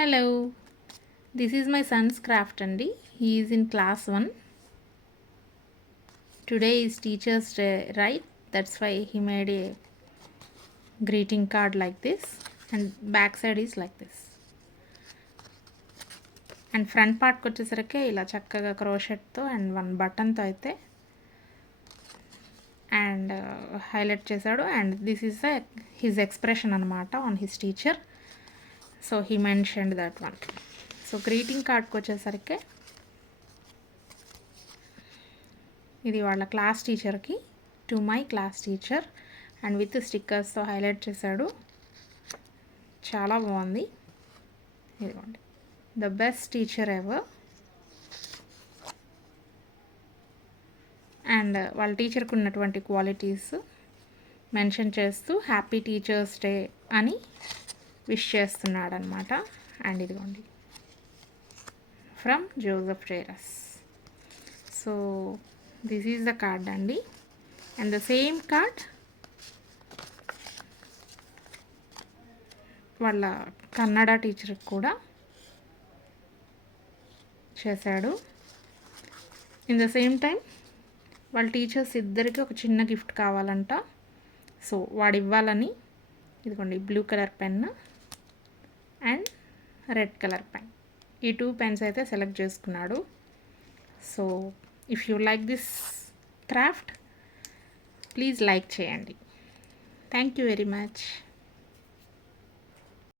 Hello, this is my son's craft and he is in class 1. Today is Teacher's Day, right? That's why he made a greeting card like this, and back side is like this. And front part వచ్చేసరికి ఇలా చక్కగా క్రోషెట్తో అండ్ 1 బటన్తో అయితే and highlight చేశాడు. And this is his expression అనమాట on his teacher. So he mentioned that one. So greeting కార్డ్కి వచ్చేసరికి ఇది వాళ్ళ క్లాస్ టీచర్కి, to my class teacher, and with స్టిక్కర్స్తో హైలైట్ చేశాడు. చాలా బాగుంది. ఇదిగోండి, the best teacher ever. And వాళ్ళ టీచర్కి ఉన్నటువంటి క్వాలిటీస్ మెన్షన్ చేస్తూ హ్యాపీ టీచర్స్ డే అని విష్ చేస్తున్నాడు అనమాట. అండ్ ఇదిగోండి, ఫ్రమ్ జోసెఫ్ టెరస్. So this is the card అండి. అండ్ ద సేమ్ కార్డ్ వాళ్ళ కన్నడ టీచర్కి కూడా చేశాడు. ఇన్ ద సేమ్ టైం వాళ్ళ టీచర్స్ ఇద్దరికి ఒక చిన్న గిఫ్ట్ కావాలంట. సో వాడు ఇవ్వాలని ఇదిగోండి blue colour pen and red colour pen, ఈ 2 పెన్స్ అయితే సెలెక్ట్ చేసుకున్నాడు. So if you like this craft please like చేయండి. Thank you very much.